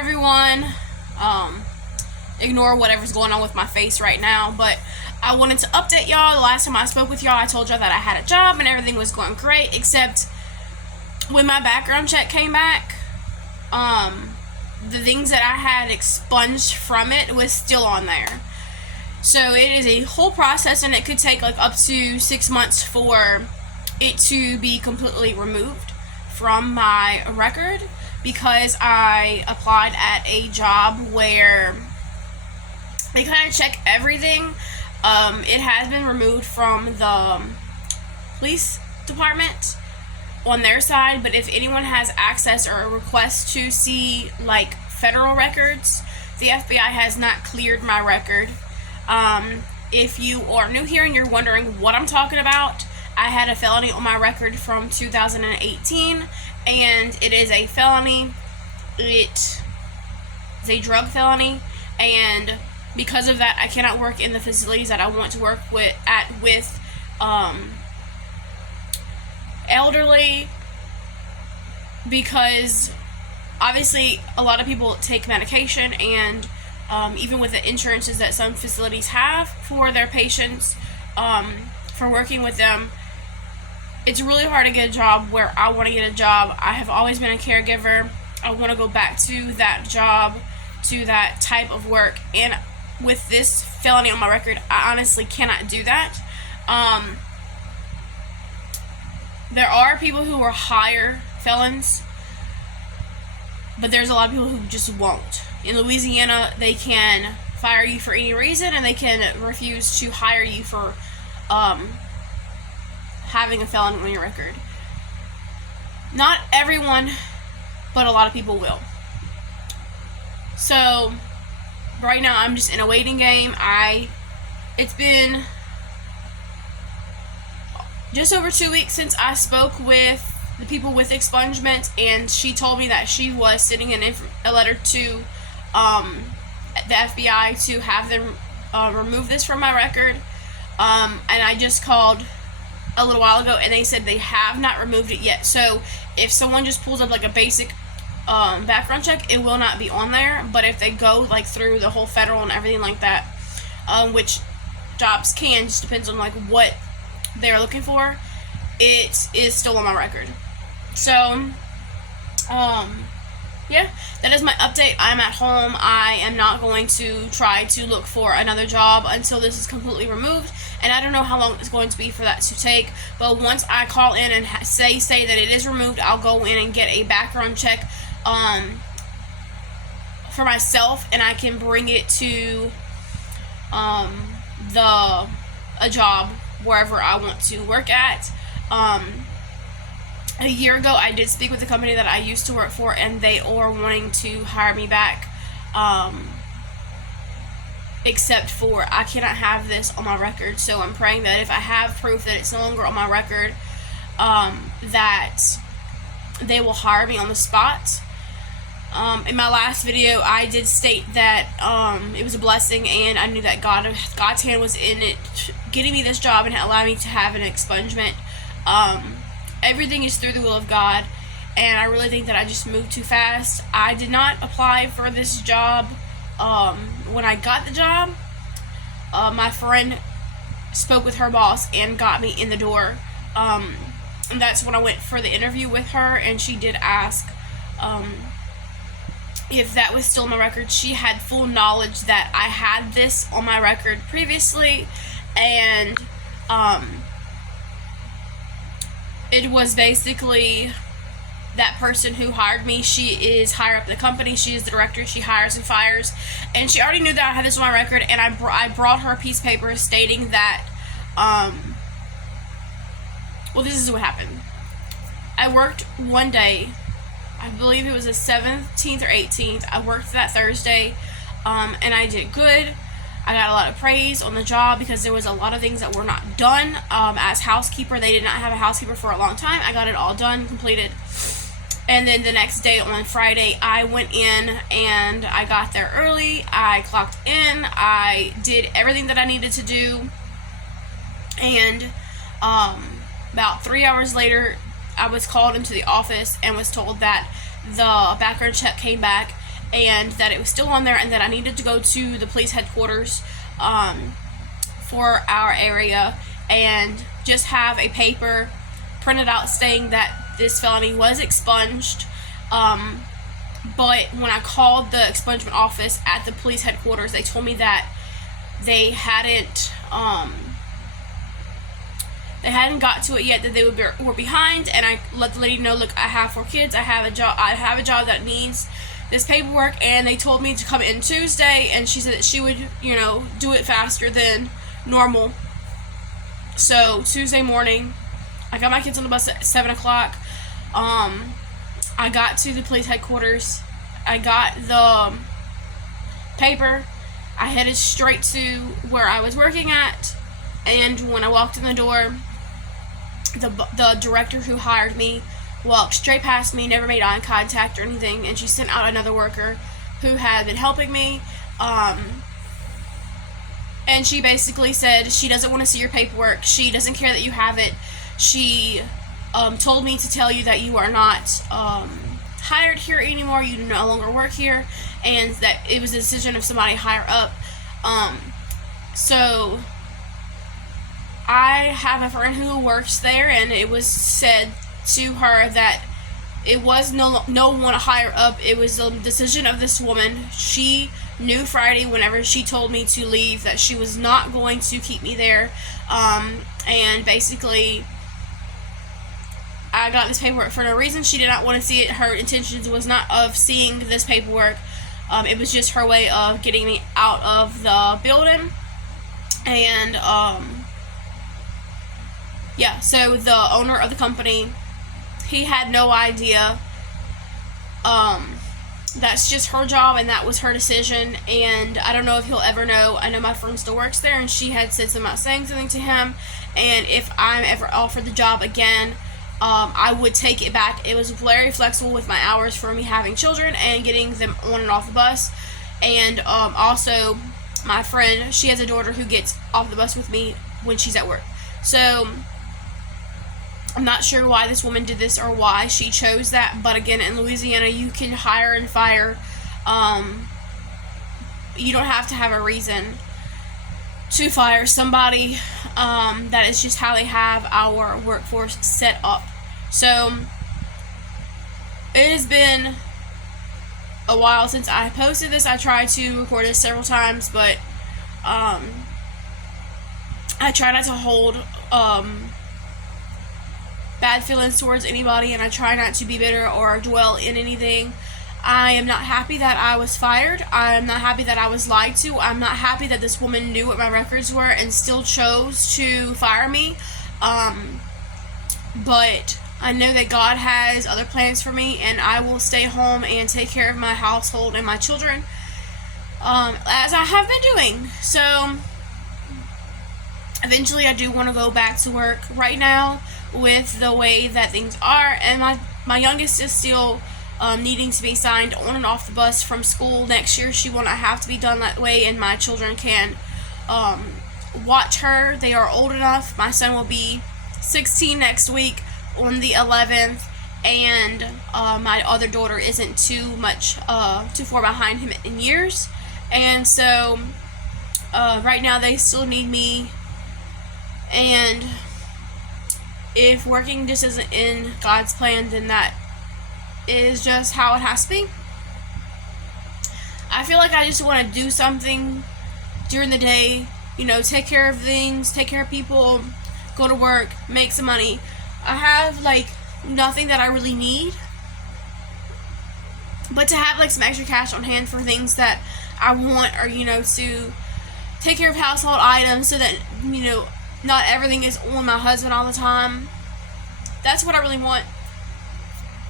everyone. Ignore whatever's going on with my face right now, but I wanted to update y'all. The last time I spoke with y'all, I told y'all that I had a job and everything was going great, except when my background check came back, the things that I had expunged from it was still on there. So it is a whole process, and it could take like up to 6 months for it to be completely removed from my record, because I applied at a job where they kind of check everything. It has been removed from the police department on their side, but if anyone has access or a request to see like federal records, the FBI has not cleared my record. If you are new here and you're wondering what I'm talking about, I had a felony on my record from 2018, and it is a felony. It is a drug felony, and because of that, I cannot work in the facilities that I want to work with elderly, because obviously a lot of people take medication, and even with the insurances that some facilities have for their patients, for working with them, it's really hard to get a job where I want to get a job. I have always been a caregiver. I want to go back to that job, to that type of work, and with this felony on my record, I honestly cannot do that. There are people who are higher felons, but there's a lot of people who just won't. In Louisiana, they can fire you for any reason, and they can refuse to hire you for having a felony on your record. Not everyone, but a lot of people will. So right now I'm just in a waiting game. It's been just over 2 weeks since I spoke with the people with expungement, and she told me that she was sending a letter to the FBI to have them remove this from my record. And I just called a little while ago, and they said they have not removed it yet. So if someone just pulls up like a basic background check, it will not be on there. But if they go like through the whole federal and everything like that, which jobs can, just depends on like what they're looking for, it is still on my record. So yeah, that is my update. I'm at home. I am not going to try to look for another job until this is completely removed, and I don't know how long it's going to be for that to take. But once I call in and say that it is removed, I'll go in and get a background check for myself, and I can bring it to a job wherever I want to work at. A year ago, I did speak with the company that I used to work for, and they are wanting to hire me back, except for I cannot have this on my record. So I'm praying that if I have proof that it's no longer on my record, that they will hire me on the spot. In my last video, I did state that it was a blessing, and I knew that God's hand was in it, getting me this job and allowing me to have an expungement. Everything is through the will of God, and I really think that I just moved too fast. I did not apply for this job. When I got the job, my friend spoke with her boss and got me in the door. And that's when I went for the interview with her, and she did ask if that was still on my record. She had full knowledge that I had this on my record previously, and it was basically that person who hired me. She is higher up in the company. She is the director. She hires and fires, and she already knew that I had this on my record, and I brought her a piece of paper stating that well, this is what happened. I worked one day, I believe it was the 17th or 18th. I worked that Thursday, and I did good. I got a lot of praise on the job because there was a lot of things that were not done. As housekeeper, they did not have a housekeeper for a long time. I got it all done, completed. And then the next day, on Friday, I went in and I got there early. I clocked in. I did everything that I needed to do. And about 3 hours later, I was called into the office and was told that the background check came back and that it was still on there, and that I needed to go to the police headquarters for our area and just have a paper printed out stating that this felony was expunged. But when I called the expungement office at the police headquarters, they told me that they hadn't got to it yet, that they were behind. And I let the lady know, look, I have 4 kids, I have a job that needs this paperwork, and they told me to come in Tuesday, and she said that she would, do it faster than normal. So Tuesday morning, I got my kids on the bus at 7 o'clock. I got to the police headquarters. I got the paper. I headed straight to where I was working at. And when I walked in the door, the director who hired me walked straight past me, never made eye contact or anything. And she sent out another worker who had been helping me. And she basically said she doesn't want to see your paperwork. She doesn't care that you have it. She told me to tell you that you are not hired here anymore. You no longer work here, and that it was a decision of somebody higher up. So I have a friend who works there, and it was said to her that it was no one higher up. It was the decision of this woman. She knew Friday, whenever she told me to leave, that she was not going to keep me there. And basically, I got this paperwork for no reason. She did not want to see it. Her intentions was not of seeing this paperwork. It was just her way of getting me out of the building. And so the owner of the company, he had no idea. That's just her job, and that was her decision, and I don't know if he'll ever know. I know my friend still works there, and she had said something about saying something to him, and if I'm ever offered the job again, I would take it back. It was very flexible with my hours for me having children and getting them on and off the bus. And also, my friend, she has a daughter who gets off the bus with me when she's at work. So I'm not sure why this woman did this or why she chose that, but again, in Louisiana, you can hire and fire. You don't have to have a reason to fire somebody. That is just how they have our workforce set up. So it has been a while since I posted this. I tried to record this several times, but I try not to hold bad feelings towards anybody, and I try not to be bitter or dwell in anything. I am not happy that I was fired. I'm not happy that I was lied to. I'm not happy that this woman knew what my records were and still chose to fire me. But I know that God has other plans for me, and I will stay home and take care of my household and my children, as I have been doing. So eventually I do want to go back to work. Right now, with the way that things are, and my youngest is still needing to be signed on and off the bus from school next year. She will not have to be done that way, and my children can watch her. They are old enough. My son will be 16 next week on the 11th, and my other daughter isn't too far behind him in years. And so right now they still need me, and if working just isn't in God's plan, then that is just how it has to be. I feel like I just want to do something during the day, take care of things, take care of people, go to work, make some money. I have nothing that I really need, but to have some extra cash on hand for things that I want, or to take care of household items, so that not everything is on my husband all the time. That's what I really want.